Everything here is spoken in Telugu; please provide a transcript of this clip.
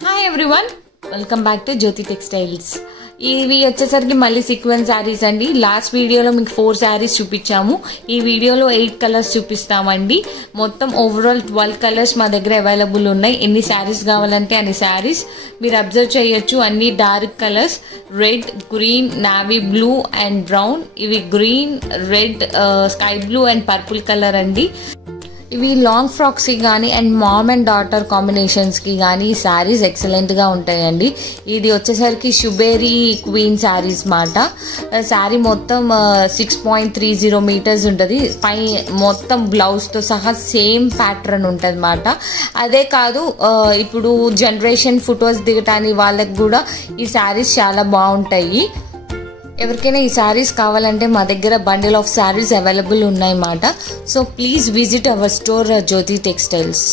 Hi everyone, welcome back to Jyothi Textiles. ఇవి వచ్చేసరికి మళ్ళీ సీక్వెన్స్ శారీస్ అండి. లాస్ట్ వీడియోలో మీకు 4 శారీస్ చూపించాము. ఈ వీడియోలో 8 కలర్స్ చూపిస్తామండి. మొత్తం ఓవరాల్ 12 కలర్స్ మా దగ్గర అవైలబుల్ ఉన్నాయి. ఎన్ని శారీస్ కావాలంటే అన్ని శారీస్ మీరు అబ్జర్వ్ చేయొచ్చు. అన్ని dark colours, red, green, navy blue and brown. ఇవి green, red, sky blue and purple colour అండి. ఇవి లాంగ్ ఫ్రాక్స్కి కానీ అండ్ మామ్ అండ్ డాటర్ కాంబినేషన్స్కి కానీ ఈ శారీస్ ఎక్సలెంట్గా ఉంటాయండి. ఇది వచ్చేసరికి షుబేరీ క్వీన్ శారీస్ మాట. శారీ మొత్తం 6.30 మీటర్స్ ఉంటుంది. పై మొత్తం బ్లౌజ్తో సహా సేమ్ ప్యాటర్న్ ఉంటుంది అన్నమాట. అదే కాదు, ఇప్పుడు జనరేషన్ ఫొటోస్ దిగటానికి వాళ్ళకి కూడా ఈ శారీస్ చాలా బాగుంటాయి. ఎవరికైనా ఈ శారీస్ కావాలంటే మా దగ్గర బండిల్ ఆఫ్ శారీస్ అవైలబుల్ ఉన్నాయన్నమాట. So please visit our store Jyothi textiles.